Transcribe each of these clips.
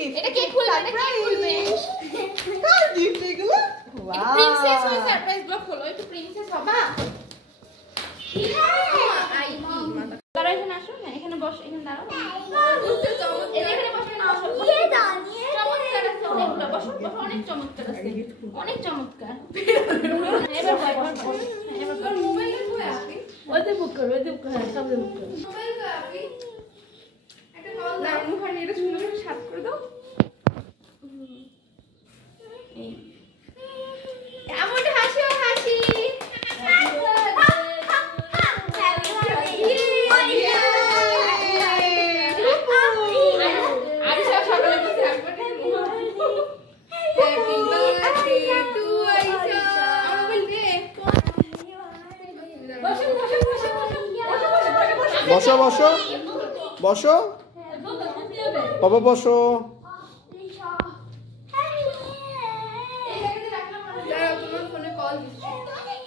Gift? এটা কে খুলবে? এটা কে খুলবে? কার গিফট এগুলো? ওয়াও প্রিন্সেস হয়ে সারপ্রাইজ ব্লক হলো। একটু প্রিন্সেস বাবা। আই দাঁড়াও, এখানে আসো না, এখানে বস, এখানে দাঁড়াও। এখানে বসো, এখানে বসো। চমৎকার আছে অনেকগুলো, বসো বসো, অনেক চমৎকার আছে, অনেক চমৎকার। এবার এবার মোবাইল কই আপনি? ওইতে বুক করো, ওইতে বুক করো, সবতে বুক করো। মোবাইল কই আপনি? একটা কল দাও, মুখানে এটা সুন্দর করে সাত করে দাও। এই এমন হাসি হাসি। বসো বসো বসো বাবা, বসো।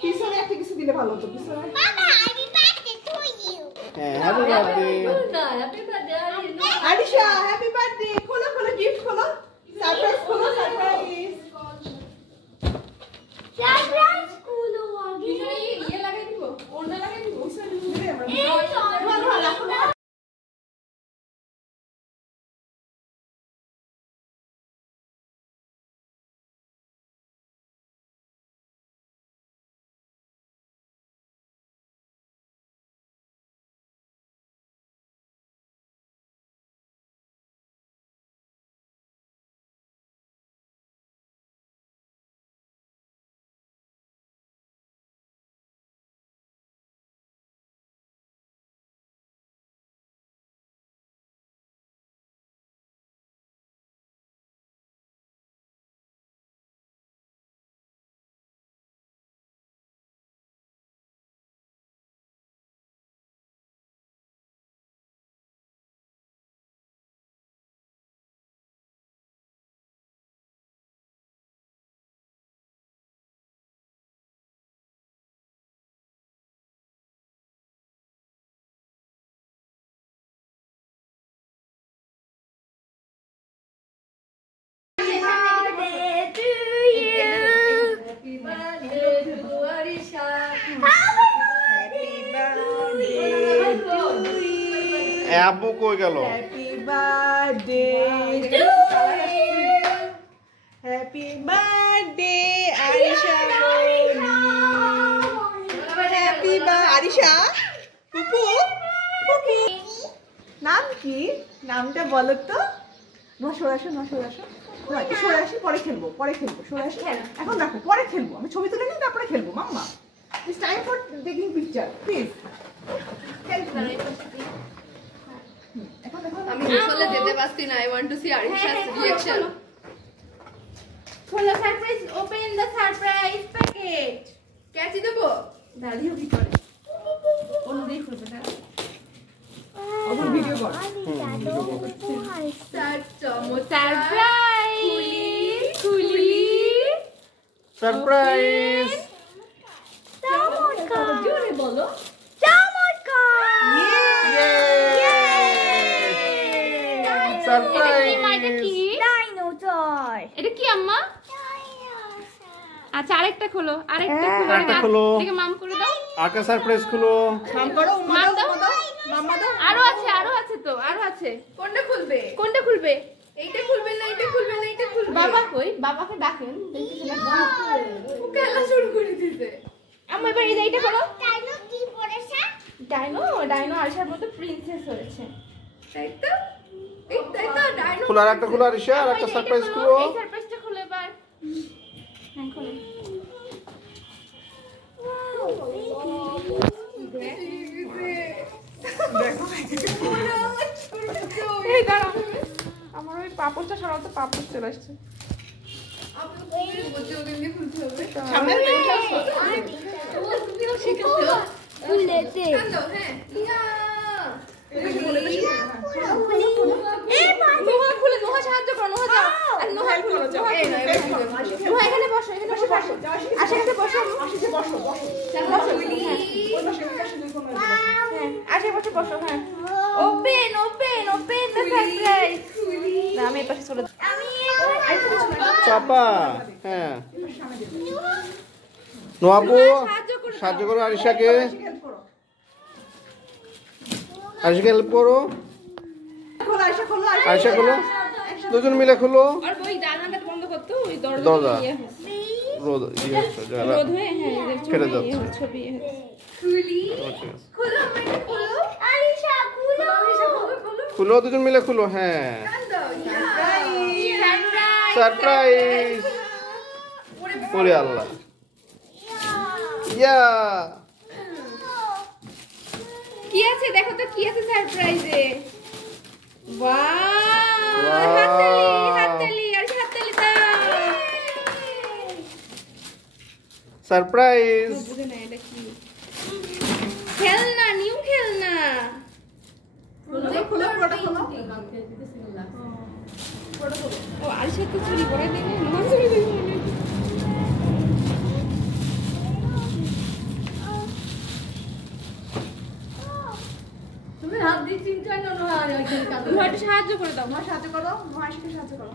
পিছনে একটা কিছু দিলে ভালো হতো, পিছনে। হ্যাঁ, happy birthday. Arisha happy birthday. খোলো খোলো, গিফট খোলো, সারপ্রাইজ খোলো, সারপ্রাইজ। ইয়ে লাগাই দিব, ওড়না লাগাই দিব, ভালো ভালো রাখো। আব্বু কই গেল? Happy birthday happy birthday Arisha বনি। হ্যাপি আরিশা পুপু, পুপু নাম কি? নামটা বলো তো। সরে আসো, সরে আসো, সরে আসি, পরে খেলবো, পরে খেলবো। সরে আসি, এখন রাখো, পরে খেলবো। আমি ছবি তুলে নিই, তারপরে খেলবো। Mamma it's time for taking picture, please. আমি আসলে যেতে পারছি না। I want to see Arisha's reaction. খোলো surprise, open the surprise packet. ক্যাচি দেবো? ডালিও ভিতরে অন্য দিয়ে খুলবে না। এখন ভিডিও কর। সারপ্রাইজ খুলি সারপ্রাইজ। চমৎকার, জোরে বলো। সারপ্রাইজ। এটা কি? ডাইনোসর। এটা কি আম্মা? আচ্ছা আরেকটা খোলো, আরেকটা খোলো। আরেকটা খোলো। এটাকে মাম করে দাও। আরেকটা সারপ্রাইজ খুলো। মাম করো, মাম দাও। মাম্মা দাও। আরো আছে তো, আরো আছে। কোনটা খুলবে? কোনটা খুলবে? এইটা খুলবে না, এইটা খুলবে না, এইটা খুলবে। বাবা কই? বাবাকে ডাকেন। দেখতেছি না। ও খেলা শুরু করে দিয়েছে। আম্মা এবার এইটা খোলো। ডাইনো কি পড়েছে? ডাইনো আরিশার মতো প্রিন্সেস হয়েছে। তাই তো? এই তাই তো ডাইনো। খোলো, আরেকটা খোলো আরিশা, আরেকটা সারপ্রাইজ খুলো। এই সারপ্রাইজটা খুলে এবার। হ্যাঁ খোলো। এই দাঁড়াও, আমার ওই পাপড়টা সরাও তো, পাপড় চলে আসছে। আপনি কি বলতে ওদিন দিয়ে খুলতে হবে? সামনে খুলেতে কান্দো, হ্যাঁ। ইয়া নোহা খুলে, নোহা সাহায্য করো, নোহা যাও। আর নোহা খুলে যাও। এই না, এবার খুলবে। নোহা এখানে বসো, এখানে বসো, বসো। আশেপাশে বসো। আশিসে বসো, বসো। ওই পাশে, ওই পাশে দুই কোণে বসো। আশেপাশে বসো। হ্যাঁ, ওপেন দ্য সারপ্রাইজ। আমি এই পাশে চলে যাও। পাপা হ্যাঁ নোয়াবু সাহায্য করো আরিশাকে হেল্প করো খোলো আয়শা, খোলো আরিশা খোলো দুজন মিলে খোলো আর ওই জানালাটা বন্ধ করতে ওই দরজা। দরজা ইয়ে হচ্ছে। রোদ ইয়ে হচ্ছে, যারা রোদ হয়ে হ্যাঁ এই যে ফেটে ছবি ইয়ে যাচ্ছে। হচ্ছে, ছবি ইয়ে হচ্ছে। ঠিক আছে। খোলো আমাকে খোলো আরিশা খুলো খুলো দুজন মিলে খুলো হ্যাঁ সারপ্রাইজ ওরে আল্লাহ ইয়া কি আছে দেখো তো কি আছে সারপ্রাইজে ওয়াও Wow! হাততালি আর হাততালি দাও সারপ্রাইজ বুঝে না এটা কি খেলনা নিউ খেলনা খোলো, পুরোটা খোলো। ও আর সে তো চুরি করে দেবে না চুরি দেবে মনে হয়। তুমি হাত দিয়ে চিন্তা করো আর একজন কাঁদো তুমি একটু সাহায্য করে দাও মা সাহায্য করো, মা আয়শাকে সাহায্য করো।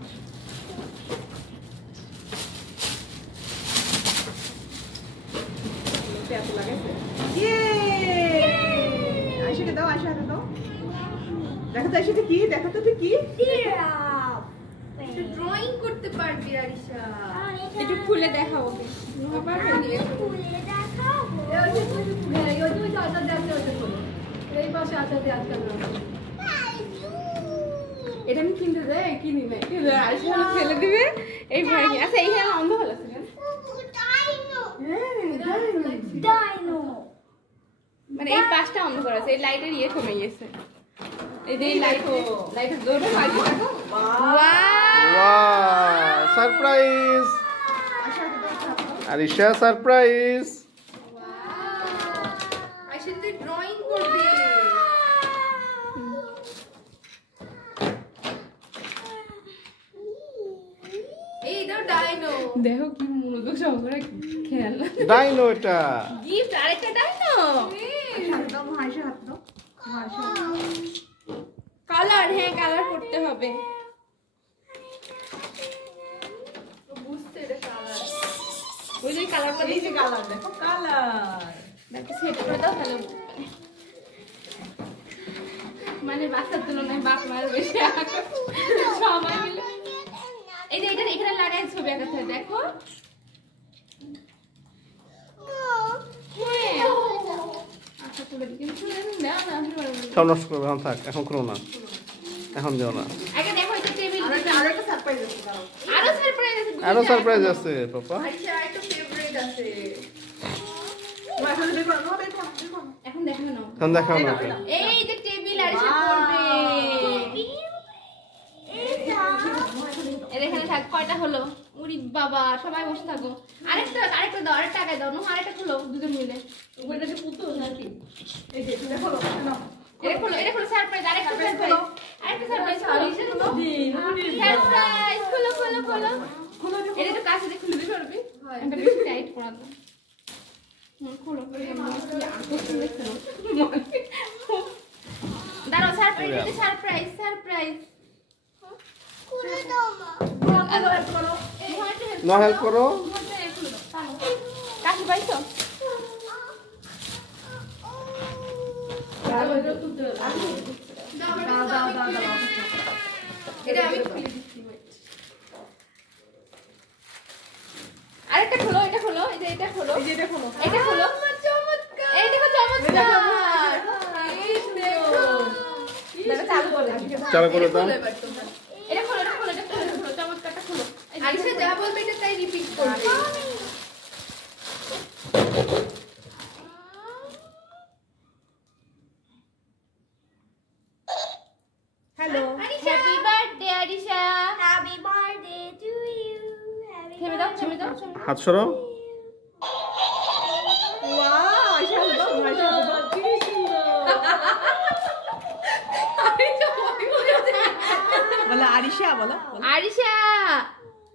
এত লাগাইছে। Yay! আয়শাকে দাও, আয়শা হাতে দাও। দেখো তো আয়শা, এটা কি? দেখো তো এটা কি? ড্রয়িং করতে পারবি আরিশা একটু খুলে দেখাও ওকে আবার এই পাশে আসাতে আজকাল এটা আমি কিনতে যাই কিনি নাই আইসা হলো ফেলে দিবে এই ভয় কি আচ্ছা এই হলো অন্ধ হলো মানে এই পাশটা অন্ধকার আছে এই লাইটের ইয়ে কমে গেছে এই যে লাইটের জোরে মারি দেখো ওয়াও ওয়াও সারপ্রাইজ আয়শা হাতে দাও, হাতে দাও। আরিশা সারপ্রাইজ আইসা তুই ড্রয়িং করবি এই দাও ডাইনো দেখো কি মনোযোগ সহকারে খেলা ডাইনো এটা গিফট আরেকটা ডাইনো আয়শা হাতে দাও, মা আয়শা হাতে দাও। মা আয়শা হাতে দাও। কালার হ্যাঁ কালার করতে হবে বুঝতে এটা কালার ওই যে কালার করে এই যে কালার, দেখো কালার। দেখো সেট করে দাও তাহলে মানে বাচ্চার তুলনায় বাপ মায়ের বেশি আগ্রহ। সবাই মিলে এই যে এটা এখানে লাগাই ছবি আঁকাতে হয়, দেখো হ্যাঁ। আচ্ছা তুলে দিই কিন্তু দাও না আমি করবো। সব নষ্ট করবে এখন থাক এখন খুলো না এখন দিও না আগে দেখো এটা টেবিল আরো একটা সারপ্রাইজ আছে, দাঁড়াও। আরো সারপ্রাইজ আছে আরো সারপ্রাইজ আছে পাপা আরিশা একটা ফেভারিট আছে মা এখন বের করো, মা বের করো, বের করো। এখন দেখো না এখন দেখাও না ওকে এই যে টেবিল আর এসে পড়বে এর এখানে থাক কয়টা হলো উরি বাবা সবাই বসে থাকো আরেকটা দাও আরেকটা আগে দাও নো আরেকটা খুলো দুজন মিলে ওইটা যে পুতুল নাকি এই যে, এটা খোলো, নাও। এটা খুলো সারপ্রাইজ আরেকটা সারপ্রাইজ সারপ্রাইজ খুলো এটা একটু কাছে দিয়ে খুলে দিতে পারবি এটা বেশি টাইট করা দাও খোলো দাঁড়াও সারপ্রাইজ নো হেল্প করো কাশি পাইছো দাও, দাও, দাও, দাও। এটা আমি খুলে দিচ্ছি আরেকটা খোলো এটা খোলো এই যে এটা খোলো এই যে এটা খোলো। এটা খোলো চমৎকার এই দেখো চমৎকার দেখো চালু করে চালু করে দাও এবার তোমরা এটা খোলো চমৎকারটা খোলো এই যে আরিশা যা বলবে এটা তাই রিপিট করবে hello. Happy birthday Arisha Happy birthday to you. থেমে দাও হাত সরাও ওয়াও, আয়শা হাতে দাও, মা আয়শা হাতে দাও। কি সুন্দর আরিশা ভয় পেয়েছে বলো আরিশা, বলো, বলো। আরিশা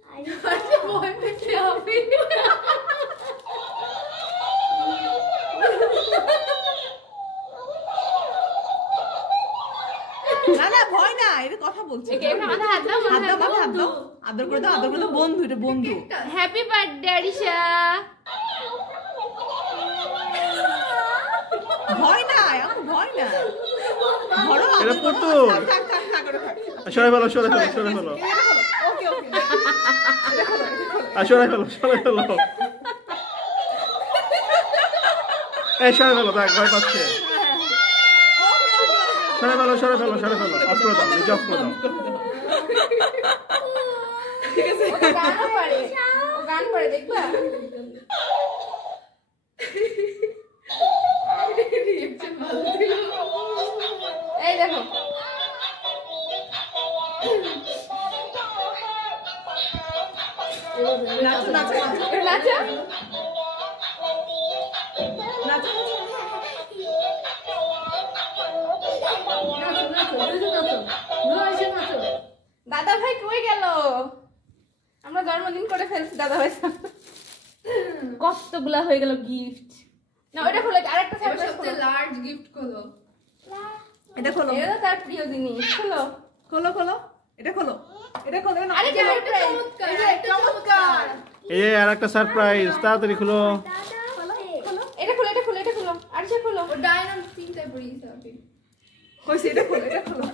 আরিশা ভয় পেয়েছে হবে না, না ভয় না, এটা কথা বলছে। একে এখানে মাথা হাত দাও, হাত দাও, মাথায় হাত দাও, আদর করে দাও, আদর করে দাও, বন্ধু, এটা বন্ধু। Happy birthday Arisha. ভয় না, এখন ভয় না। ধরো, এটা আদর করো। পুতুল। থাক, থাক, থাক, থাক, ওটা থাক। সরে ফেলো, সরে ফেলো, সরে ফেলো। এটা খোলো। ওকে, ওকে। এটা খোলো, এটা খোলো। আর সরে ফেলো, সরে ফেলো। এই সরে ফেলো, দেখ ভয় পাচ্ছে। সরে ফেলো, সরে ফেলো, সরে ফেলো। অফ করে দাও, নিজে অফ করে দাও। ও তো গানও পারে, ও গান পারে দেখবা। এই দেখো নাচো, নাচো, নাচো, একটু নাচো। নাচো। দাদা ভাই কই গেল? আমরা জন্মদিন করে ফেলছি দাদা ভাই। কতগুলা হয়ে গেল গিফট। না ওটা খোলো, আরেকটা এবার সারপ্রাইজ সবচেয়ে খোলো। লার্জ গিফট খোলো। এটা খোলো, এটা তো তার প্রিয় জিনিস। খোলো। খোলো, খোলো। এটা খোলো, এটা খোলো। না, আরেকটা সারপ্রাইজ। চমৎকার, এই যে, চমৎকার। এই যে আর একটা সারপ্রাইজ, তাড়াতাড়ি খুলো। এটা খোলো, এটা খোলো, এটা খোলো। আরিশা খোলো। ও ডায়নাম তিনটায় পড়িয়েছে আপনি। কইছে, এটা খোলো, এটা খোলো।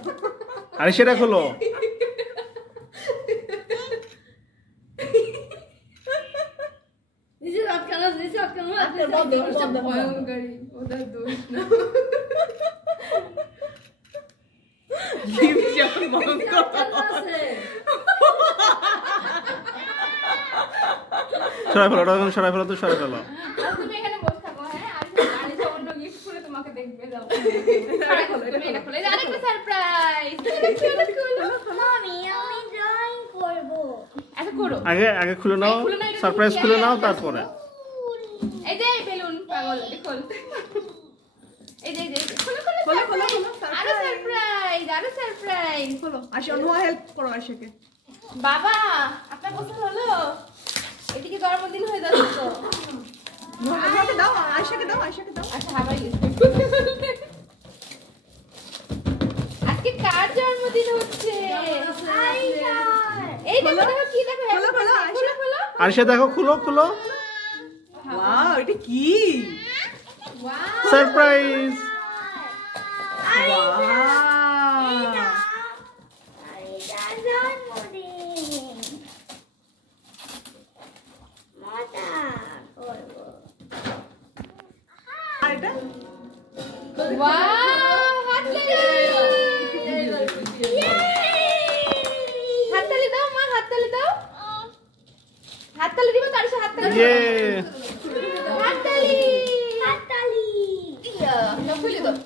আরে সেটা খোলো। আজকের বন্ধ, বন্ধ, বন্ধ। ভয়ঙ্করী, ওদের দোষ না। গিফট যখন ভয়ঙ্কর। সরে ফেলো, ওটা যখন সরে ফেলো তো সরে ফেলো। আর তুমি এখানে বসে থাকো, হ্যাঁ? আরিশা অন্য গিফট করে তোমাকে দেখবে, যাও। এটা খোলো, এটা তুমি এটা খোলো। খোলো। এই যে আরেকটা সারপ্রাইজ। মামি আমি ড্রয়িং করব। আচ্ছা করো। আগে আগে খুলে নাও, খুলে নাও, এটা সারপ্রাইজ তুমি খুলে নাও, খেয়াল তারপরে। এই যে বেলুন পাগল, দেখুন। এই যে এই যে খোলো, খোলো, খোলো, খোলো, surprise। খোলো, আরো surprise। সারপ্রাইজ, আরো সারপ্রাইজ। খোলো। আশা, নোয়া হেল্প করো আশাকে। বাবা আপনার পছন্দ হলো? এদিকে জন্মদিন হয়ে যাচ্ছে তো। নোয়াকে দাও, আয়শাকে দাও, আয়শাকে দাও। আচ্ছা হাবাই গেছে। আজকে কার জন্মদিন হচ্ছে? এই দেখো, খোলো। দেখো কি দেখো, খোলো, খোলো, আয়শা। খোলো, খোলো। আর সে দেখো, খুলো, খুলো। ওয়াও, এটা কি? সারপ্রাইজ। ওয়াও। আর এটা? ওয়াও, হাততালি। হাততালি দাও মা, হাততালি দাও। হাততালি দিবা তার সাথে হাততালি দাও। ইয়ে। হাততালি। হাততালি। ইয়া, সব খুলে দাও।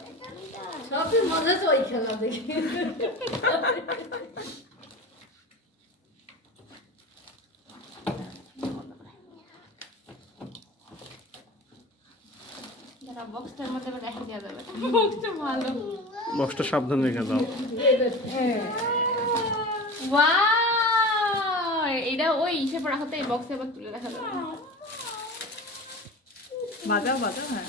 দাঁড়া, বক্সটার মধ্যে আবার রেখে দেওয়া যাবে। বক্সটা ভালো। বক্সটা সাবধান রেখে দাও। ওয়াও, এটা ওই হিসেবে রাখাতে এই বক্সে আবার তুলে রাখা যাবে। বাজাও, বাজাও, হ্যাঁ।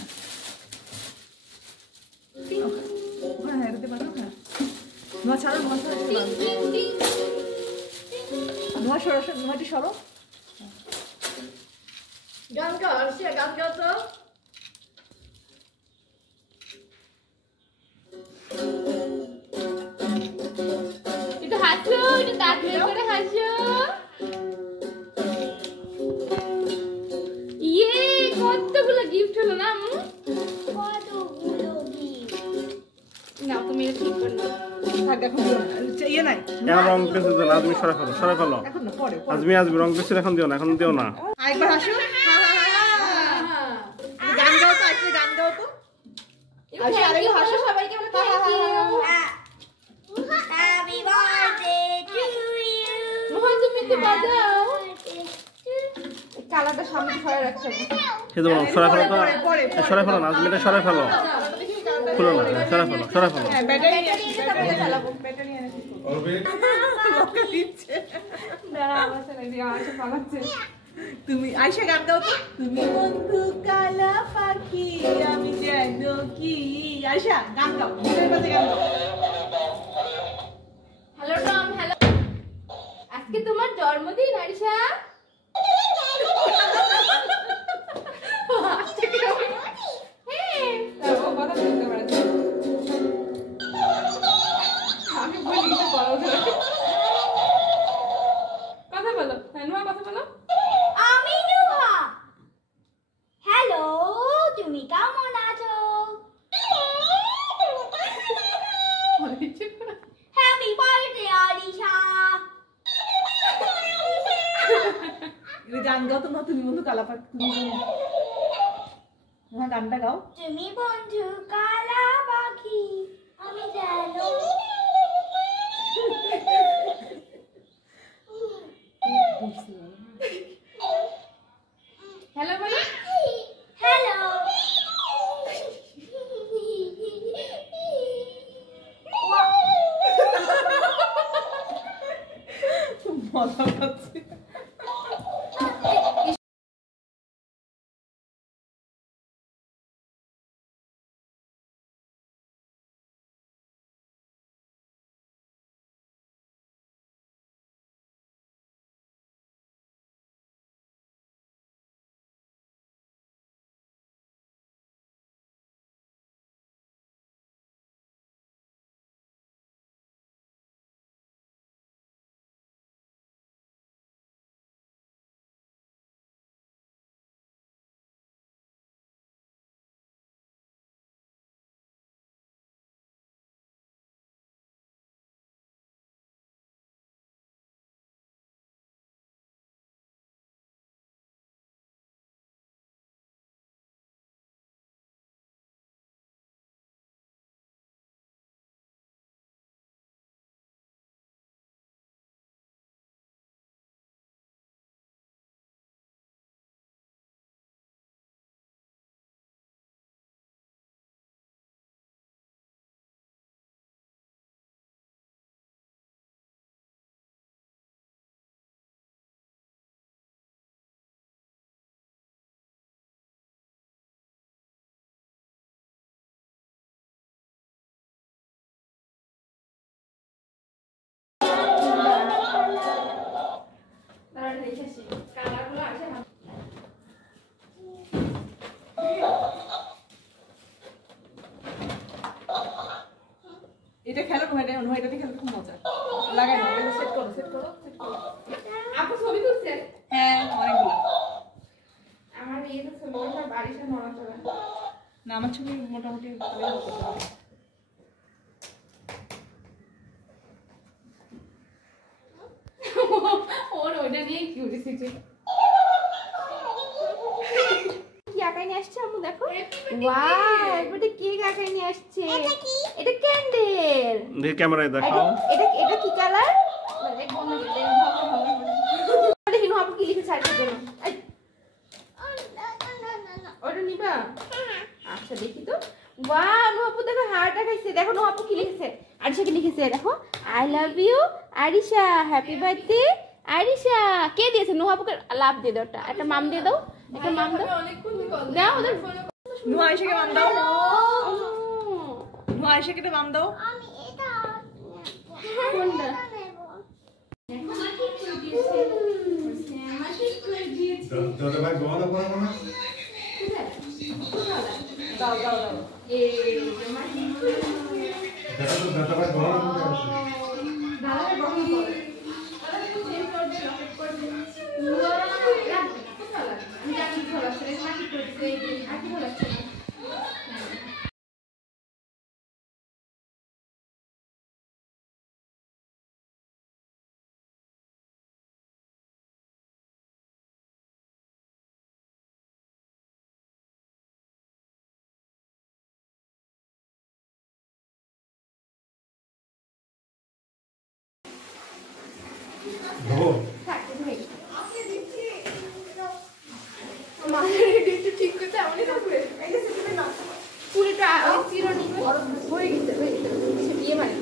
হ্যাঁ, হ্যাঁ, এটাতে বাজাও, হ্যাঁ। নোয়া ছাড়ো, নোয়া ছাড়ো, এটাতে বাজাও। টিং, টিং, নোয়া সরো, সরো, নোয়াটি সরো। একটু হাসো, একটু দাঁত বের করে হাসো। ইয়ে, কতগুলো গিফট হলো না আম্মু? কতগুলো gift। না তুমি এটা ঠিক করে নাও। থাক, এখন দিও না। ইয়ে নাই। এখন রং পেন্সিল দিও না, আজমি সরে ফেলো, সরে ফেলো। এখন না, পরে, পরে। আজমি রং পেন্সিল এখন দিও না, এখন দিও না। আরেকবার হাসো। হ্যাঁ, হ্যাঁ, হ্যাঁ, হ্যাঁ। গান গাও তো, আজকে গান গাও তো। এবার thank you বলো সবাইকে, বলো thank you। Happy birthday to you. মোহন তুমি একটু বাজাও। কালারটা সামনে সরে রাখছো। সে তো সরে ফেলো তো। পরে, পরে, পরে। সরে ফেলো না, আজমিটা সরে ফেলো। খুলো না, সরে ফেলো, সরে ফেলো। হ্যাঁ, ব্যাটারি নিয়ে আসি, ব্যাটারি তারপরে চালাবো। ব্যাটারি এনে ঠিক করবো। লোকে দিচ্ছে। দাঁড়া, আমার ছেলে দিয়ে আমার সাথে পালাচ্ছে। তুমি আয়শা গান গাও তো। তুমি বন্ধু কালা পাখি, আমি যেন কি। আয়শা গান গাও, নিজের কাছে গান গাও। আজকে তোমার জন্মদিন আরিশা। হ্যাঁ ও কথা বলতে পারে না। আমি বলি কিছু বলো না। কথা বলো, নুহা কথা বলো। আমি নুহা। হ্যালো, তুমি কেমন আছো? Happy birthday Arisha. গান গাও তো না, তুমি বন্ধু কালাপাট, তুমি গানটা গাও। তুমি বন্ধু কালা পাখি, আমি জানো। হ্যালো বলো। হ্যালো। মজা পাচ্ছি। এটা খেলো নয়, এটা দিয়ে খেলতে খুব মজা লাগাই না। এটা সেট করো, সেট করো, সেট করো। আপু ছবি তুলছে? হ্যাঁ, অনেকগুলো। আমার মেয়েদের ছবি সব বাড়িতে নড়াচড়া। না, আমার ছবি মোটামুটি ভালোই হতো। ওর ওইটা নিয়ে কিউরিসিটি। কি আকাই নিয়ে আসছে আম্মু দেখো। ওয়াও, এটা কেক আকাই নিয়ে আসছে। এটা ক্যান্ডেল। দেখি ক্যামেরায় দেখাও। এটা এটা কি কালার? এক বন্ধ দিলে দেখি নুহা আপু কি লিখেছে আরেকটা জন্য। ওটা নিবা? আচ্ছা দেখি তো। ওয়াও, নুহা আপু দেখো হার্ট দেখাইছে। দেখো নুহা আপু কি লিখেছে। আরিশা কি লিখেছে দেখো। I love you Arisha, happy birthday Arisha. কে দিয়েছে? নুহা আপুকে লাভ দিয়ে দাও। একটা মাম দিয়ে দাও, একটা মাম দাও। অনেকক্ষণ কল দাও ওদের। নুহা আয়েশাকে মাম দাও। ও, নুহা আয়েশাকে একটা মাম দাও। আমি এটা কোনটা? নেব। দাদা ভাই গোয়া না পড়া না দাও দাও দাও। দাদা ভাই গোয়া না পড়া আছে ধো ঠিক করতে এমনই থাকবে। পুরোটা ওই চিরনি হয়ে গেছে, হয়ে গেছে। বিয়ে মানে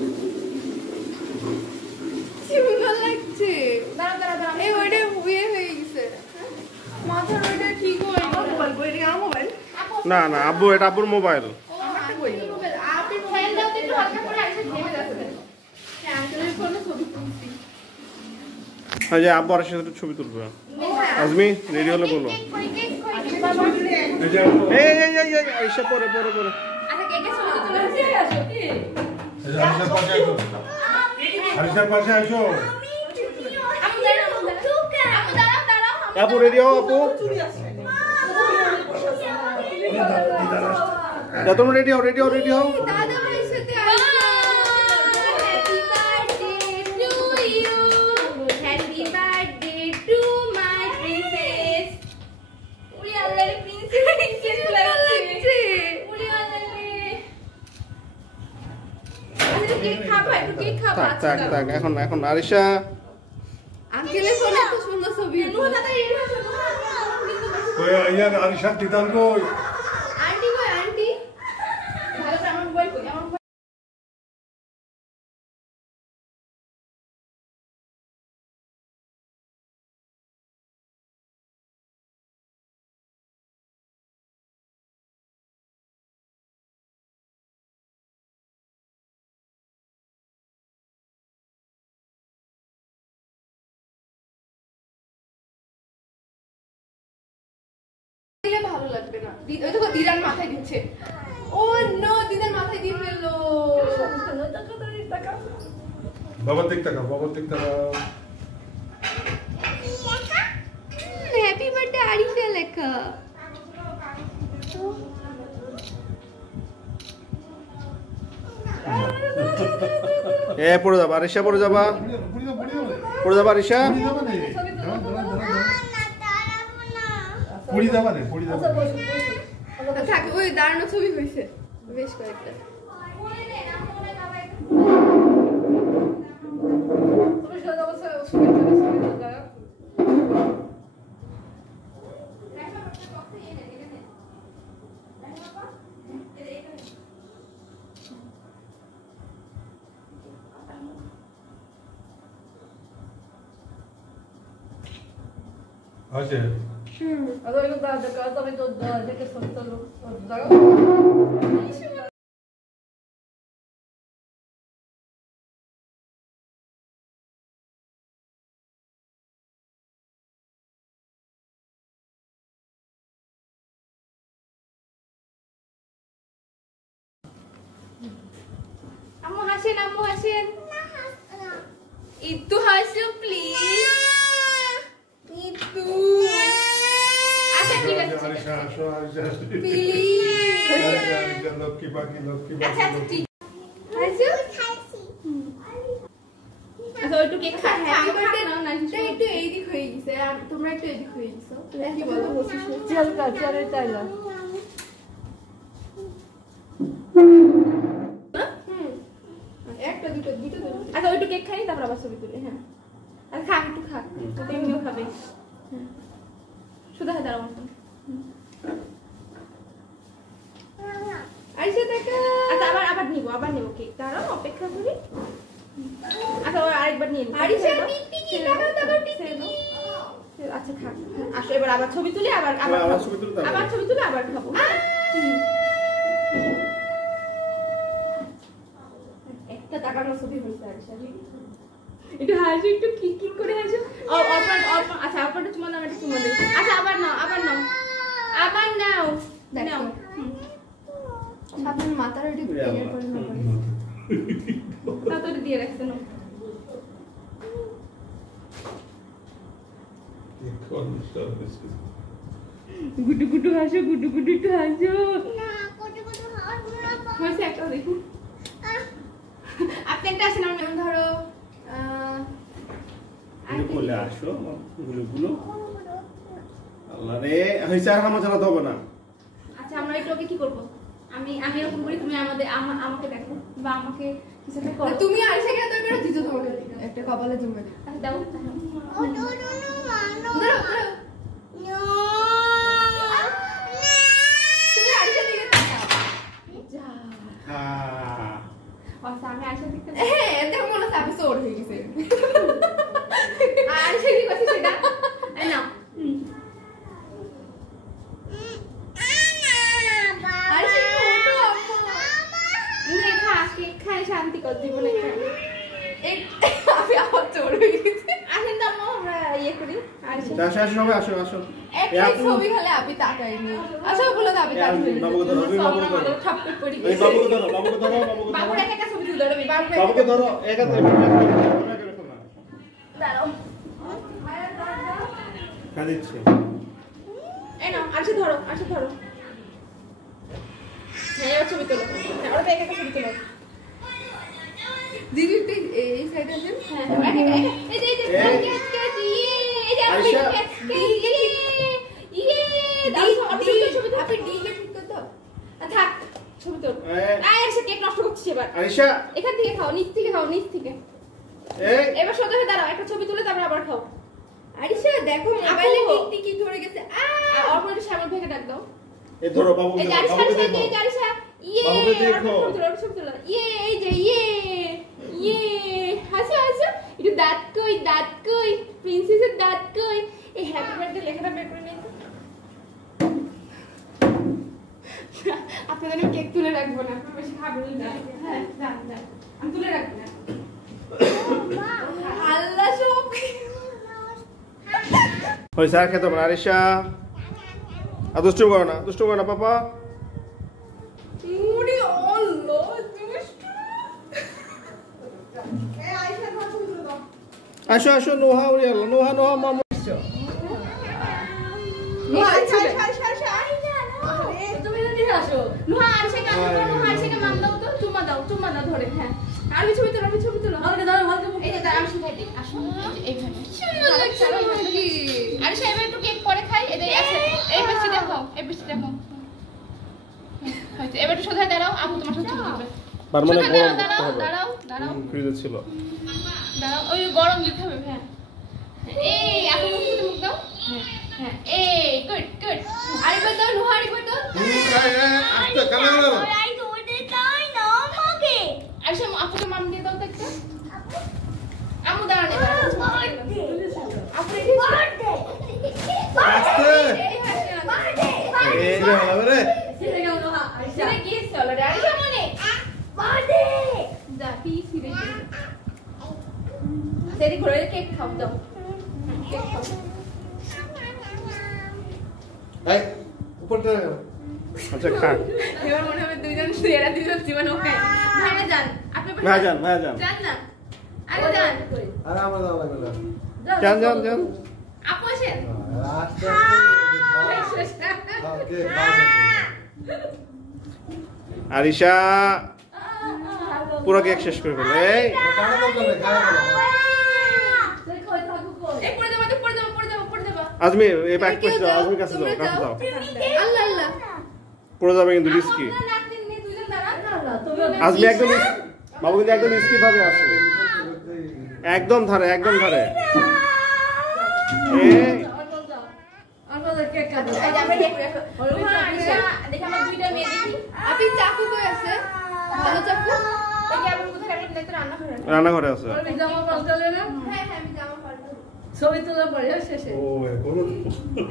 সুন্দর লাগছে। দাঁড়া দাঁড়া দাঁড়া। এই ওইটা হয়ে গেছে। মাথার ওইটা ঠিক হয় আমার মোবাইল, বইটা আমার মোবাইল। না না আব্বু, এটা আব্বুর মোবাইল। আপনি ফ্যান দাও তো একটু হালকা করে, আইসে ঘেমে যাচ্ছে। ক্যান্সেলের কোনো ছবি তুলছি। হ্যাঁ যে আব্বু আরিশার সাথে ছবি তুলবে আজমি রেডি হলে বলো এই যে আপু, এই আরিশা পরে পরে পরে আচ্ছা কেকে ছবি তুলে আসো কি এই যে আরিশার পাশে আসো। আরিশার পাশে আসো। আমি দাঁড়াও আপু রেডি হও আপু চুড়ি আছে যা তোমরা রেডি হও রেডি হও রেডি হও দাদা ভাইয়ের সাথে happy birthday to you happy birthday to my princess উড়ি আল্লাহর প্রিন্সেস কেন লাগছে উড়ি আল্লাহর আচ্ছা কেক খাবা একটু কেক খাবা থাক থাক থাক এখন আরিশা আঙ্কেলের ফোনে এত সুন্দর ছবি নুহা দাদা রেডি হও কই আইয়া আরিশার তিতান কই? আন্টি কই আন্টি ভালো করে আমার মোবাইল কই আমার মোবাইল দিলে ভালো লাগবে না ওই দেখো দিদার মাথায় দিচ্ছে ও নো দিদার মাথায় দিয়ে ফেললো বাবার দিক তাকাও, বাবার দিক তাকাও। হ্যাপি বার্থডে আরিশা লেখা এ পড়ে যাবা আরিশা পড়ে যাবা পুরি দাও, পুরি দাও। পড়ে যাবা আরিশা পুরি দাও নে। দাঁড়াও, দাঁড়াও, দাঁড়াও। পুরি দাও নে, পুরি দাও। থাক ওই দাঁড়ানো ছবি হয়েছে বেশ কয়েকটা আছে। আম্মু হাসেন একটু হাসো প্লিজ একটু আচ্ছা ঠিক আছে আরিশা আসো, আরিশা আসো। প্লিজ আরিশা, আরিশা, লক্ষ্মী পাখি, লক্ষ্মী আচ্ছা পাখি। আচ্ছা ঠিক হাসো আচ্ছা ওইটু কেক খা হ্যাপি বার্থডে না একটু এই দিক হয়ে গেছে আর তোমরা একটু এই দিক হয়ে গেছো কি বলো একটা দুটো আচ্ছা ওইটু কেক খাই তারপর আবার ছবি তুলি হ্যাঁ আর খা একটু খা তো এমনিও খাবে হ্যাঁ শুধু হাতে আমার আইসা দেখা আচ্ছা আবার নিব কেক দাঁড়াও অপেক্ষা করি আচ্ছা আরেকবার নিয়ে আরিশা টিকটিকি লাগাও দাও টিকটিকি আচ্ছা খা আসো এবার আবার ছবি তুলি আবার আবার খাবো। ছবি তুলে তারপর। আবার ছবি তুলে আবার খাবো একটা তাকানো ছবি হয়েছে আরিশা একটু হাসি একটু কি করে হাসো আচ্ছা অল্পটা চুমা দাও একটা চুমা দে আচ্ছা আবার নাও নাও সাবধানে মাথার ওইটা ক্লিয়ার করে নাও তাড়াতাড়ি দিয়ে রাখতে নাও গুডু হাসো একটু হাসো হয়েছে একটা দেখুন আপনি একটা আসেন আমার যেমন ধরো বলে আসো গুলো আল্লাহ রে হইছে আর হামা চালাতে হবে না আচ্ছা আমরা একটু ওকে কি করবো আমি এরকম করি তুমি আমাকে দেখো বা আমাকে কিছু একটা করো তুমি আইসা গেলে তোর করে দিত তোমাকে একটা কপালে জমে আচ্ছা দাও তুমি আইসা দিকে তাকাও যা আচ্ছা আমি আইসা দিকে হ্যাঁ দেখো মনে হচ্ছে আমি চোর হয়ে গেছে আর সেটি কথা সেটা এই নাও আরে সে একটু ওঠো খা কেক খায় শান্তি কর জীবনে খা আমি আবার চোর হয়ে গেছি আসেন তো আম্মু আমরা ইয়ে করি আর আসো আসো সবাই আসো আসো একটা ছবি হলে আপনি তাকাইনি আচ্ছা বলে দাও আপনি তাকাইনি বাবুকে ধরো তুমি বাবুকে ধরো ঠাপট করি এই বাবুকে ধরো বাবুকে ধরো বাবুকে ধরো বাবুর একটা ছবি তুলে ধরবি বাবুকে ধরো একাতে দাঁড়াও কাঁদিচ্ছে এই নাও আরশি ধরো হ্যাঁ এবার ছবি তোলো হ্যাঁ ওটা একটা ছবি তোলো দিদি একটু এই সাইডে আসেন হ্যাঁ এই যে এই যে আয়শা। আপনি ডিলে ঠিক করতো থাক ছবি তোল এসে কেক নষ্ট করছিস এবার আরিশা এখান থেকে খাও নিচ থেকে এই এবার সোজা হয়ে দাঁড়াও একটা ছবি তুলে তারপরে আবার খাও আরিশা দেখো মোবাইলে টিকটিকি ধরে গেছে অল্প একটু শ্যামল ভাইকে ডাক দাও এই ধরো বাবুকে এই ধরো, গাড়ি বাবুকে সাথে দেখো গাড়ি সাথে বাবুকে দেখো। ছবি তোলো এই যে হাসো একটু দাঁত কই প্রিন্সেসের দাঁত কই এই হ্যাপি বার্থডে লেখাটা বের করে নিন আপনাদের আমি কেক তুলে রাখবো না আপনারা বেশি খাবেন না হ্যাঁ দাঁড়ান আমি তুলে রাখবো না আল্লাহ সব ওই স্যার খেতে হবে না আরিশা দুষ্টু করো না পাপা মুড়ি অল্লো দুষ্টু এই আয়শা ধর ছবি তুলে দাও আসো আসো নোহা উড়ে গেল নোহা মামা তুমি যদি আসো নুহা আরশেকে মাম দাও তো চুমা দাও ধরে হ্যাঁ আমি ছবি তোলো এই যে দাঁড়া আমি শিখাই দিই আসো এইখানে আরে সে এবার একটু কেক পরে খাই এটাই আছে এই বেশি দেখো হয়তো এবার একটু সোজা দাঁড়াও আপু তোমার সাথে ছবি তুলবে বারমানে সোজা গরম করতে দাঁড়াও হবে দাঁড়াও ফ্রিজে ছিল ওই গরম দিতে হবে হ্যাঁ এই আপু মুখ দাও হ্যাঁ এই গুড আরেকবার দাও নুহা আরেকবার দাও ওরাই ধরতে চায় না আমাকে আর সে আপুকে মাম দিয়ে দাও তো একটা আমু দাঁড়ান এবার আপু রেডি আস্তে এই যে হবে রে সিরে গিয়েছে অলরেডি আর সামনে যা পিস রে দেরি করে কেক খাও দাও কেক খাও এই উপর থেকে আচ্ছা খা এবার মনে হবে দুইজন এরা দুইজন জীবন ওকে ভাইয়া যান আপনি ভাইয়া যান যান না আরে যান আরে আমরা যাওয়া লাগবে না যান আপু আসেন ওকে আরিশা পুরো কেক শেষ করে ফেলো এই এই পড়ে যাবা আজমি এই ব্যাগ করে দাও আজমির কাছে দাও আল্লাহ আল্লাহ পড়ে যাবে কিন্তু রিস্কি আপনারা নাচতেন নিয়ে দুইজন দাঁড়ান আজমি একদম বাবু কিন্তু একদম রিস্কি ভাবে আছে একদম ধরে এই এই যে আমরা কেক রাখো দেখি আমার দুইটা মেয়ে দেখি আপনি চাকু কই আছে ভালো চাকু এই যে আপনি কোথায় রাখলেন দেখতে রান্না করে রান্নাঘরে আছে জামা পাল্টালে না হ্যাঁ আমি জামা পাল্টাবো ছবি তোলা পরে শেষে ও এখনো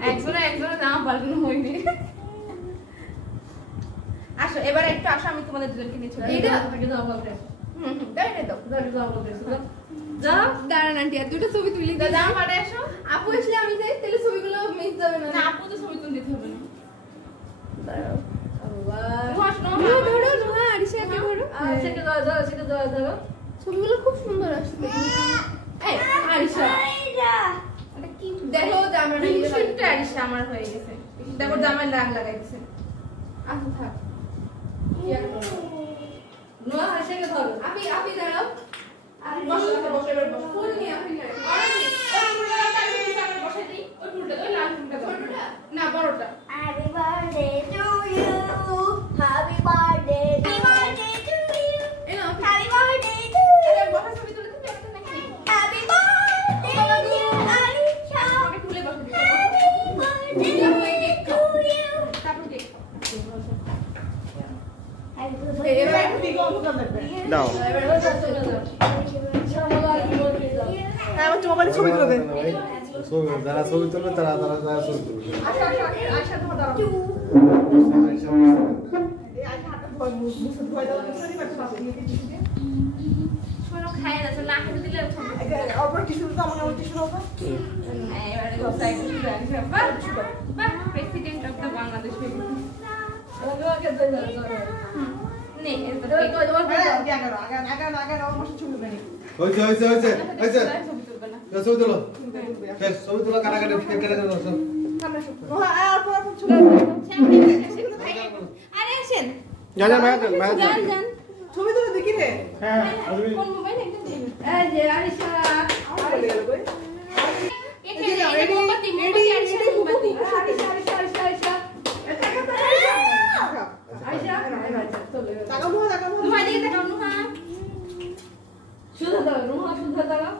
একজনে জামা পাল্টানো হয়নি আসো এবার একটু আসো আমি তোমাদের দুজনকে নিয়ে ছবি এইটা আপনাকে জামা পাল্টে দাও যা দাঁড়ান আন্টি আর দুটো ছবি তুলি জামা পাল্টে আসো আপু আসলে আমি যাই তাহলে ছবিগুলো মিস যাবে না না আপু তো ছবি তুলে দিতে হবে না ধরো নোহা আরিশাকে ধরো সেটা ধরো ছবিগুলো খুব সুন্দর আসছে এই আরিশা দেখো জামার শুটটা আরিশা আমার হয়ে গেছে দেখো জামার রাগ লাগাইছে আচ্ছা থাক নোহা আরিশাকে ধরো আপনি দাঁড়াও বসো এবার বসো ফুল নিয়ে আপনি ওই ফুলটা আমি বসাই দিই ওই ফুলটা ওই লাল ফুলটা ছোটটা না বড়টা Happy birthday to you. Happy birthday. Happy birthday to you. এই নাও Happy birthday to আরে you. বসা ছবি তুলে তুমি একটা নাকি Happy birthday, dear Alisha. আমাকে তুলে বসা দিতে Happy birthday to you. তারপর কেক Happy এবার একটু দিকে অন্ধকার লাগবে দাও হ্যাঁ আমার মোবাইলে ছবি তুলে দে যারা ছবি তুলবে তারা ছবি তুলবে আয়শা তোমার দাঁড়াও এই আয়শা হাতটা ধোয় মুছে ধোয় দাও মুছে দিবা একটু পাশে দিয়ে দিচ্ছি কোনো খায় না, না খেতে দিলে অপর টিস্যু তো আমাকে আমার টিস্যু দাও তো। এবারে গোসাই খুশি লাগছে। বাহ বাহ, প্রেসিডেন্ট অফ দ্য বাংলাদেশ হয়ে গেছে। নে এরপর হ্যাঁ, আগে আমার পাশে ছবি বানি। হয়েছে ছবি তুলবে না। ছবি তোলো ছবি তোলো কাটাকাটি কেটে দাও সব সামনে আসো। নোহা আর পর ছবি। আরে আসেন, যা যা ভাই ভাই যান যান। ছবি তুলে দেখি রে। হ্যাঁ আসবি কোন মোবাইল একটা দিন। এই যে আরিশা আমার বলে গেল কই। এখানে এই মোমবাতি আরিশা মোমবাতি। আরিশা তাকাও নোহা, তাকাও নোহা। নুহা দিকে তাকাও, নুহা। শুধু দাও রুমা শুধু দাও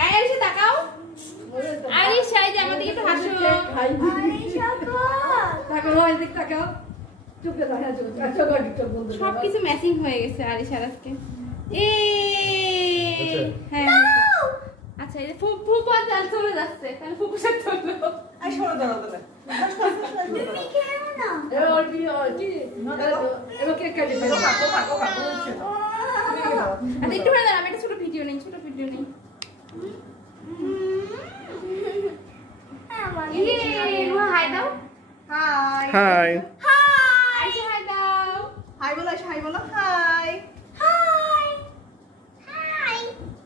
এই আরিশা তাকাও। আরিশা এই যে আমার দিকে একটু হাসো। আরিশা কর তাকাও ওই দিক তাকাও চুপে দাও হ্যাঁ চুপ আচ্ছা গড একটু বন্ধু সবকিছু ম্যাচিং হয়ে গেছে আরিশার আজকে। হ্যাঁ আচ্ছা, এই যে ফুপু জাল চলে যাচ্ছে, তাহলে ফুপু সাথে চললো। আই সরো দাঁড়াও তাহলে। তুমি খেলো না এবার ওর কি এবার কেক কাটি কাকো কাকো কাকো হচ্ছে না। তুমি কি দাও? আচ্ছা একটু ভালো আমি একটা ছোট ভিডিও নেই, ছোট ভিডিও নেই। ইয়ে নুহা হাই দাও। হাই। হাই আরিশা হাই দাও। হাই বলো, হাই বলো। হাই। হাই হাই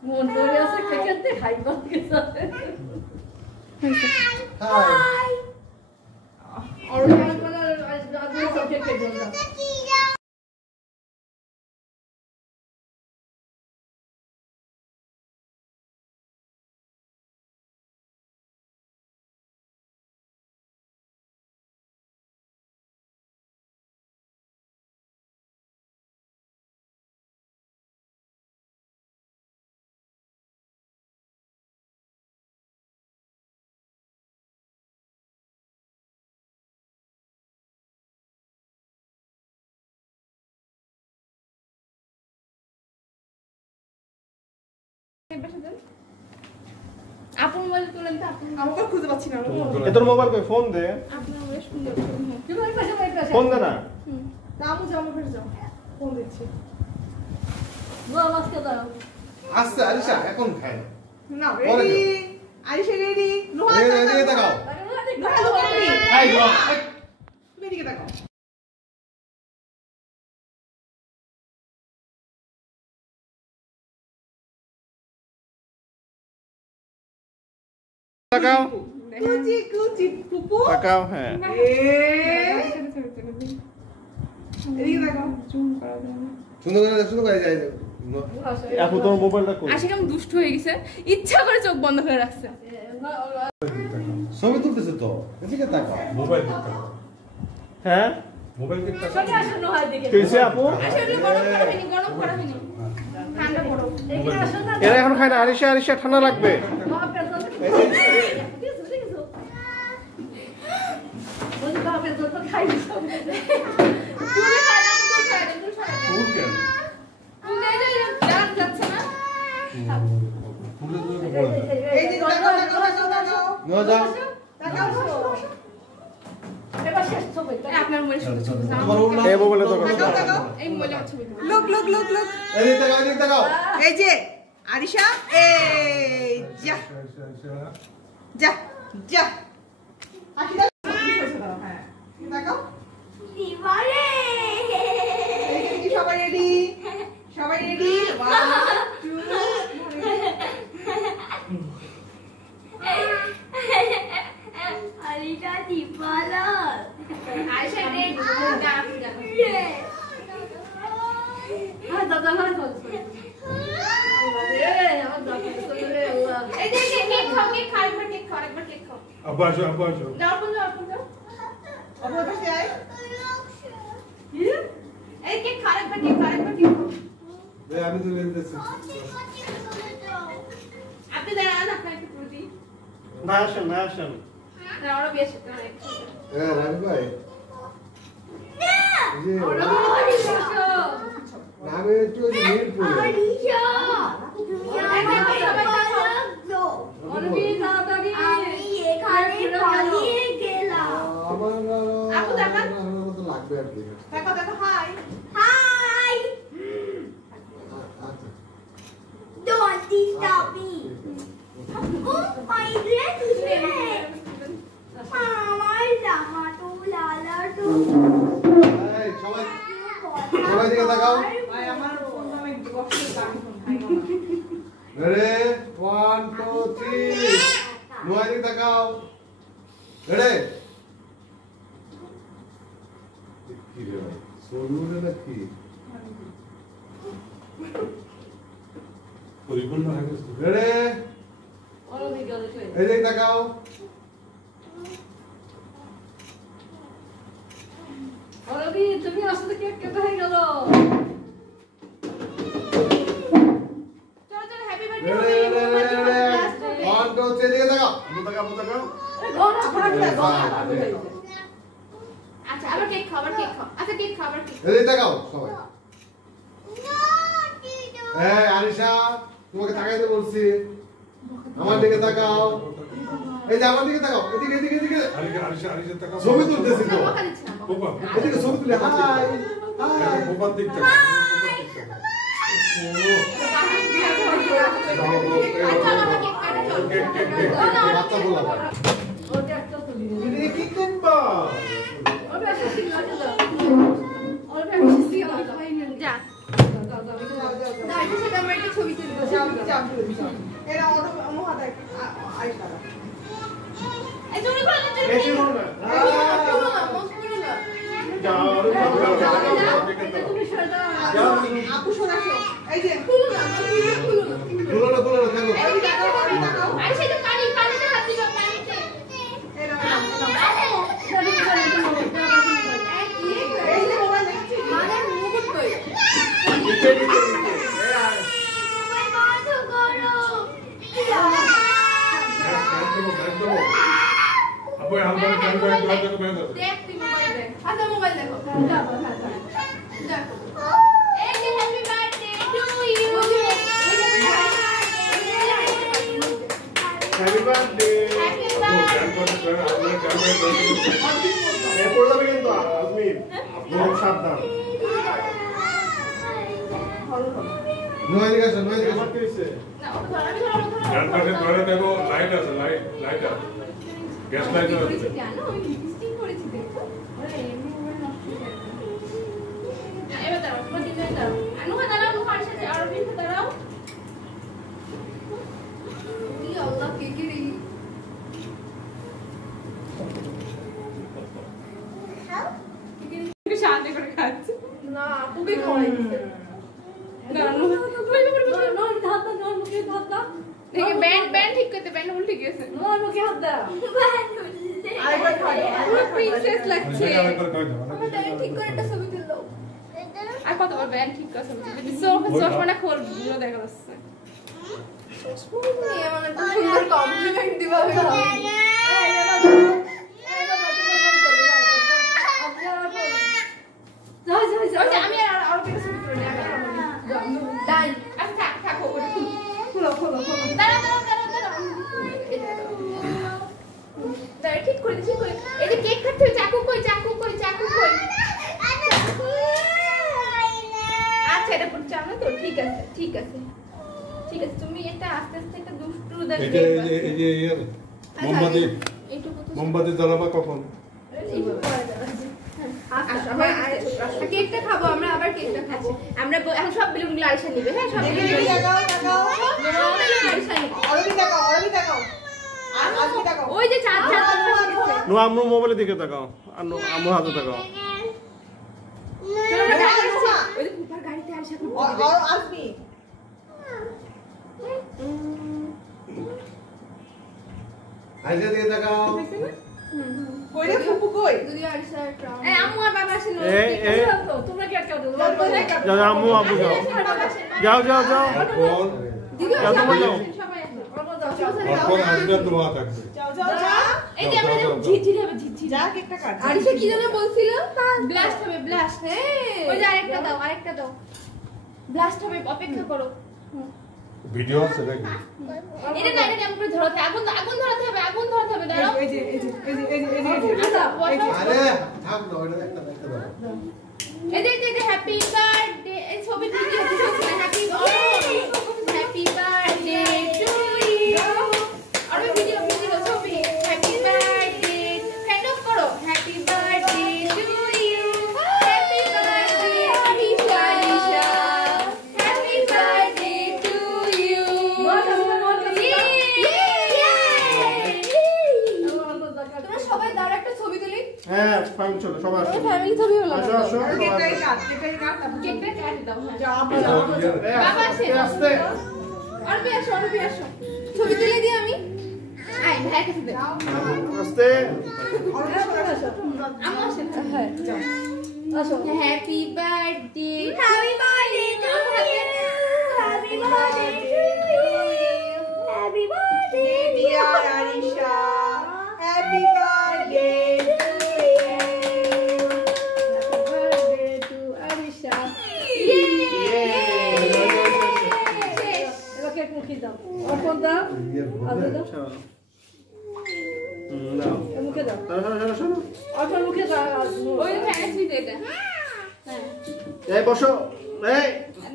মন ধরে আছে কেকেতে খাই করতে যাবে হাই আর আমার কোন আজ কেক কেটে দাও আপন মোবাইল তুলেন তো, আপন আমাকে খুঁজে পাচ্ছি না। এ তোর মোবাইল কই ফোন দে আপনার মোবাইল সুন্দর। তুমি ওই পাশে ফোন দে না দামু যাও, আমার কাছে যাও। ফোন দিচ্ছি। বাবা আজকে দাও আচ্ছা আরিশা এখন খাই না, পরে রেডি। আরিশা রেডি। নোহা এই তাকাও নোহা লোক রেডি। হাই গো তুমি এদিকে তাকাও। তাকাও কুচি কুচি পুপু। তাকাও হ্যাঁ এদিকে তাকাও। সুন্দর করে যাই আপু তোর মোবাইলটা কই আশিক আমি দুষ্ট হয়ে গেছে, ইচ্ছা করে চোখ বন্ধ করে রাখছে। ছবি তুলতেছে তো এদিকে তাকাও মোবাইল দেখতে হবে। হ্যাঁ মোবাইল দেখতে চলে আসো নোহার দিকে কইছে আপু আসলে ওটা গরম করা হয়নি, গরম করা হয়নি, ঠান্ডা বরফ। এখানে আসো না এরা এখন খায় না আরিশা আরিশা ঠান্ডা লাগবে বাবা পেছন বলি বাবা পেছন তো খাই সব তুলে খাইলাম, তুলে খাইলাম, তুলে খাইলাম। ফুল কেন? তুলে এই যে রাত যাচ্ছে না। ফুলে তুলে তো পড়ে না। এই যে তাকাও তাকাও তাকাও তাকাও। নো যাও তাকাও বসো বসো। এবার শেষ ছবি এই আপনার মোবাইল ছবি তুলছে, আমার তোমার মোবাইল- উল্লাস এই মোবাইলে তো তাকাও তাকাও। এই মোবাইলে আমার ছবি তুলছে। Look look look look. এদিকে তাকাও এই যে আরিশা এই যা যা যা। আশিটা হ্যাঁ তাকাও। নিবারে এই যে সবাই রেডি, সবাই রেডি। 1 2 আরিটা দিবালা আয়শা রেড গান গান। হ্যাঁ দাদা হ্যাঁ চলছে আমার দাদা চলে ওয়া এই যে কেক খাও, কেক খাও, একবার কেক খাও, একবার কেক খাও। আব্বা আসো আব্বা আসো। যাও আপন যাও, আপন যাও। অপর পাশে আয়। এই কেক খাও, একবার কেক খাও, একবার কেক খাও। আমি তো লেনতেছি আপনি দাঁড়ান, আপনার একটু পুরো দিই। না আসেন না আসেন না, ওরা বিয়ে সাথে না একটু। হ্যাঁ রানি ভাই এই যে নামে একটু মিল পড়ে আরিশা তুমি আমাকে ভালো লাগলো অরবি তাড়াতাড়ি আমি এখানে পালিয়ে গেছি দেখো দেখো high Hi. Don't disturb me. Oh, my dress is red. আমার জামা তো লাল আর তো এই সবাই সবাই দিকে তাকাও ভাই আমার ফোন আমি বক্সে গান শুনতাম রেডি 1 2 3 নোয়া দিকে তাকাও রেডি কি রে ভাই সরুরে নাকি পরিপূর্ণ হয়ে গেছে রেডি এই দিকে তাকাও তুমি আসলে কেক কেটে হয়ে গেল চলো চলো হ্যাপি রেডি বার্থডে রেডি 1 2 3 দিকে তাকাও তাকাও আচ্ছা আবার কেক খাও আচ্ছা কেক খাও আবার কেক এদিকে তাকাও সবাই এই আরিশা তোমাকে তাকাইতে বলছি আমার দিকে তাকাও এই যে আমার দিকে তাকাও এদিকে এদিকে এদিকে আরিশা তাকাও ছবি তুলতেছি তো বকা দিচ্ছি না বাবা এদিকে ছবি তুলে হাই হাই বাবার দিক থেকে আচ্ছা আমরা কেক কাটা চলো বাচ্চা বলা এদিকে কি কিনবা যা ছবি তুলতে যাও এরা অন্য হাতে আইসা এই তুমি করো না বেশি বলো না যাও আপু শোনাছো এই যে তুলো না থাকো এই দেখো তাকাও আরে সেটা পানিতে হাত দিবা পানিতে এরা এই যে মোবাইল দেখছি মানে মুকুট কই নিচে নিচে নিচে এই আয় আপু আমরা গান করে দোয়া করে বের দাও দেখ তুই মোবাইল দেখ আচ্ছা মোবাইল দেখো দেখো এই যে happy birthday to you happy birthday happy গান বার্থডে করে আমরা গান করে এ পড়ে যাবে কিন্তু আজমির খুব সাবধান নোয়া দিকে আসো নোয়া দিকে আসো আমার কি হইছে না ও ধরো আমি ধরো গান করে ধরে দেখো লাইট আছে লাইট আছে গ্যাস লাইট আছে কেন আমি লিপস্টিক করেছি দেখো এবার দাঁড়াও তোমার দিন দাঁড়াও আনুহা দাঁড়াও আনুহা আর সাথে আর বিন দাঁড়াও কি আল্লাহ কেকের এই শান্তি করে খাচ্ছে না আপুকে খাওয়াই দিতে দাঁড়ানো দেখে ব্যান্ড ঠিক করতে ব্যান্ড ভুল ঠিক আছে আরেকবার খাও প্রিন্সেস লাগছে আরেকবার কই দাও ঠিক করে একটা ছবি তুললো আর কতবার ব্যান্ড ঠিক করছে চশমাটা খোল ভিডিও দেখা যাচ্ছে এমন একটা সুন্দর কমপ্লিমেন্ট দিবা আচ্ছা আমি আর কিছু ছবি তুলে নিই ডান আচ্ছা থাকো ওটা খোলো দাঁড়াও দাঁড়া ঠিক করে এই যে কেক খাচ্ছে চাকু কই আচ্ছা এটা পুরো চামড়া তো ঠিক আছে তুমি এটা আস্তে আস্তে একটা দুষ্টু এটা দেখবে এই যে মোমবাতি এইটুকু তো মোমবাতি জ্বালাবা কখন কেকটা খাবো আমরা আবার কেকটা খাবো আমরা এখন সব বেলুনগুলো আরিশা নিবে হ্যাঁ সব তাকাও আরিশা নিবে অরবি তাকাও আজমি তাকাও ওই যে চার নো আমরো মোবাইলের দিকে তাকাও আমরো হাতে তাকাও ওই যে ফুফার গাড়িতে আরিশা করতে और आजमी আইসা দিকে তাকাও कोई रे फुफू कोई যদি আরিশা একটা এই আম্মু আর বাবা আসেন এই তোমরা কি আটকাও যাও আম্মু আব্বু যাও অর্পণ দিদি যাও তোমরা যাও সবাই আসো অর্পণ আসবে দোয়া থাকবে जाओ এই যে আমরা ঝিঝির হবে ঝিঝি जा केक का काट আরিশা কি যেন বলছিল ব্লাস্ট হবে ব্লাস্ট ওই যে আরেকটা দাও ব্লাস্ট হবে অপেক্ষা করো ভিডিও আছে নাকি এটা না এটা কেমন করে ধরাতে আগুন ধরাতে হবে দাঁড়াও এই যে আরে থাম না ওটা একটা দাও এই হ্যাপি বার্থডে এই ছবি ভিডিও দিতেছে হ্যাপি বার্থডে টু ইউ আর ভিডিও ছবি হ্যাপি বার্থডে ফ্যান অফ করো happy birthday to you happy birthday Arisha happy birthday to you তোমরা সবাই দাঁড়া একটা ছবি তুলি হ্যাঁ ফাইন চলো সবাই আসো ফ্যামিলি ছবি হলো আসো আসো কেকটা কাট কেকটা কাট দাও হ্যাঁ যা বাবা আসে আস্তে আরবি আসো ছবি তুলে দিই আমি আই ভাই কাছে দে আস্তে আমি আসেন হ্যাঁ আসো happy birthday Happy birthday to you. Happy birthday to you. Happy birthday, dear Arisha. Happy birthday to you. Birthday to Arisha এবার কেক মুখে দাও অর্পণ দাও আগে দাও নাও মুখে দাও শোনো অর্পণ মুখে দাও ওই ফ্যান সুইট এটা এই বসো এই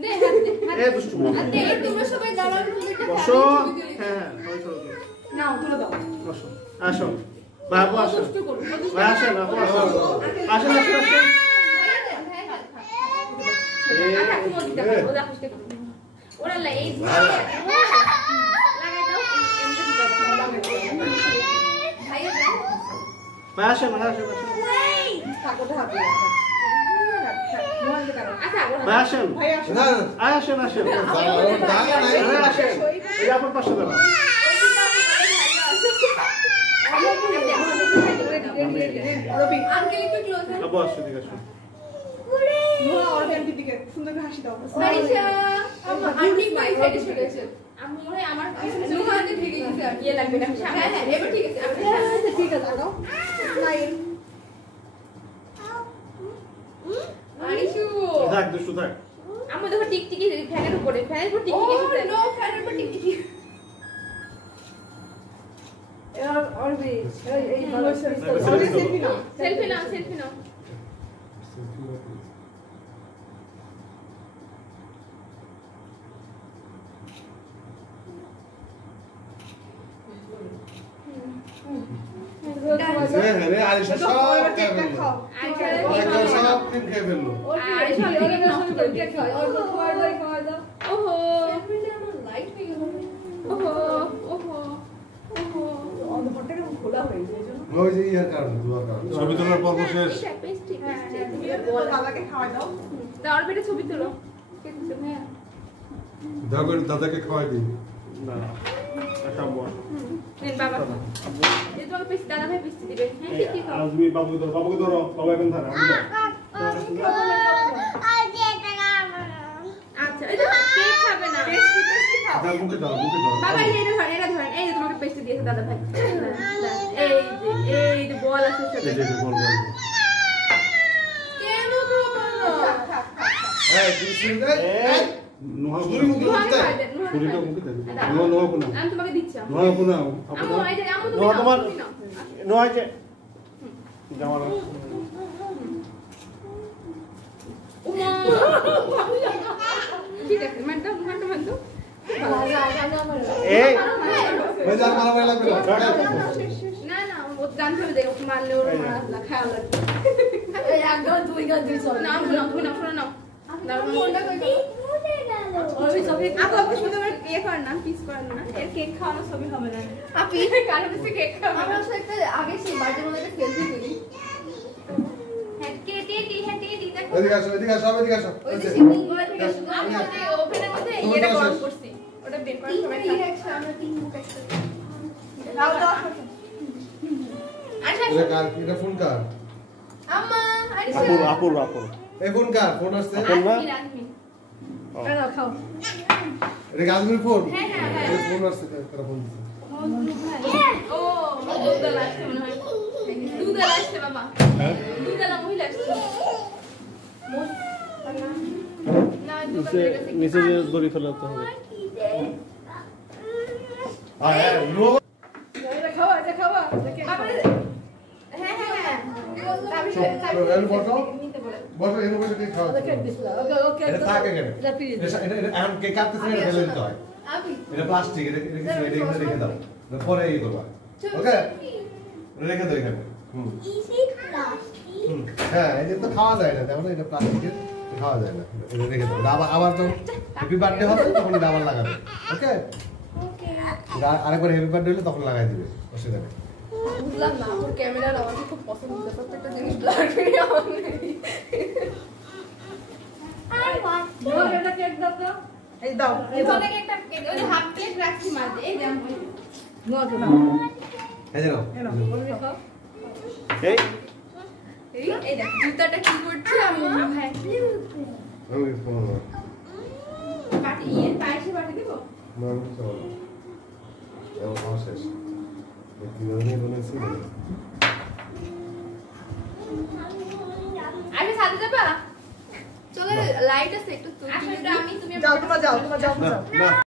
দে হাত দে এই দুষ্টু দে তোমরা সবাই দাঁড়াও বসো হ্যাঁ সবাই চলো নাও তুলে দাও বসো আসো বাবু আসো কষ্ট করো ভাই আসেন আপু আসো আসেন আসেন আসেন ওরা লাই লাগাই দাও এমনি দিবা ভাই ভাই আসেন আসেন ঠাকুরটা হাতে মোবাইল কারো আচ্ছা ভাই আসেন ভাই আসো না আসেন আসেন দাঁড়া নাই আসেন এই আপনার পাশে দাঁড়ান রবি আঙ্কেল একটু ক্লোজ আপু আসো ঠিক আছে নোয়া আর বেবির দিকে সুন্দর করে হাসি দাও আরিশা আন্টি বাই সাইডে চলে এসে আমি মনে হয় আমার পিছনে নুহাতে ঢেকে গেছে আর ইয়ে লাগবে না হ্যাঁ হ্যাঁ এবার ঠিক আছে ঠিক আছে দাও আরিশু থাক দুষ্টু থাক আমার দেখো টিকটিকি ফ্যানের উপর টিকটিকি এসেছে নো ফ্যানের উপর টিকটিকি এবার অরবি এই ভালো সেলফি নাও সেলফি নাও আরে আরিশা সব খেয়ে কেকটা ফেললো খাও আরিশা একদম সব ক্রিম খেয়ে ফেললো আরিশা ওরে নষ্ট করে কেক খাও অল্প খাওয়া দাও ওহো আমার লাইট হয়ে গেল ওহো ওহো ওহো অন্ধকারটা খোলা হয়ে যায় এজন্য ওই যে ইয়ার কারণে দুয়ার কারণে ছবি তোলার পর্ব শেষ পেস্টি দাদাকে খাওয়াই দাও দাও বেটা ছবি তুলো হ্যাঁ দয়া করে দাদাকে খাওয়াই দিন না একটা বল নেন বাবা এই তোমাকে পেস্টি দাদা ভাই পেস্টি দিবে হ্যাঁ ঠিক খাও আজমি বাবুকে ধরো বাবু এখন ধরো আচ্ছা এই তো কেক খাবে না দাও মুখে দাও বাবা এই যে এটা ধরেন এই যে তোমাকে পেস্টি দিয়েছে দাদা ভাই এই যে বল আছে সাথে এই যে বল বল কেন বলো এই বিসমিল্লাহ এই নোহা ছুরি মুখে নুহান দিতে খাই দেন নুহান ছুরিটা খাই মুখে দেন দেন। নোহা কোনা আমি তোমাকে দিচ্ছি নোহা কোনা আমু এই যে আমু তুমি নোহা নাও, তোমার তুমি নাও। নোহা যে জামাল উমা ঠিক আছে মান দাও এই ওই যে আর মারামারি লাগবে না না ও গান ধরে দেখো মারলে ওর মারা খাওয়া লাগবে এই এক গান দুই গান দুই সব না তুমি নাও শোনো নাও দাও ফোনটা কই গেল অরবি ছবি আপু শুধু আমার ইয়ে করেন না পিস করেন না এর কেক খাওয়ানো ছবি হবে না আপনি কারণ হচ্ছে কেক খাবে আমরা আসলে একটা আগে সেই বার্থডে মধ্যে একটা সেলফি তুলি হ্যাঁ কেটে দেখো এদিকে আসো এদিকে আসো এদিকে আসো ওই যে এই যে। সিঙ্গল থেকে শুধু আমি ওই ওভেনের মধ্যে এটা গরম করছি ওটা বের করে সবাই খাবে আমরা তিন মুখ একসাথে দাও দাও আচ্ছা এটা কার এটা ফোন কার আম্মা আরিশা আপুর এই ফোন কার ফোন আসছে রাজমি এরা খাও এটা গাজমির ফোন হ্যাঁ, হ্যাঁ, হ্যাঁ। এই ফোন আসছে তারা ফোন দিছে ও দুধলা আসছে মনে হয় দুধলা আসছে বাবা দুধলা মহিলা আসছে না দুধলা গেছে নিচে যে দড়ি ফেলাতে হবে আর নো এটা খাওয়া বাবা বসো বসো এর উপরে কেক খাও এটা থাকে কেন এটা এখন কেক কাটতেছে না ফেলে দিতে হয় এটা প্লাস্টিক এটা রেখে দাও পরে এই করবা ওকে রেখে দাও এখানে হ্যাঁ এই যে তো খাওয়া যায় না তেমন এটা প্লাস্টিকের খাওয়া যায় না এটা রেখে দাও আবার তো হ্যাপি বার্থডে হবে তখন এটা আবার লাগাবে ওকে আরেকবার হ্যাপি বার্থডে হলে তখন লাগাই দিবে অসুবিধা নেই বুঝলাম না ওর ক্যামেরার আমাকে খুব পছন্দ প্রত্যেকটা জিনিস ব্লার করে আমার এটা কেক দাও তো এই দাও এখানে একটা কেক ওই হাফ প্লেট রাখছি মাঝে এই দেখো এই যে নাও এই এই দেখো জুতাটা কি করছে আমি হ্যাঁ আমি ফোন পাটি পায়েসে পাটি দেবো না চলো এও খাওয়া শেষ কিভাবে বলেছি আগে সাথে যাবা চলো লাইট আছে একটু আসলে আমি তুমি যাও তোমরা যাও না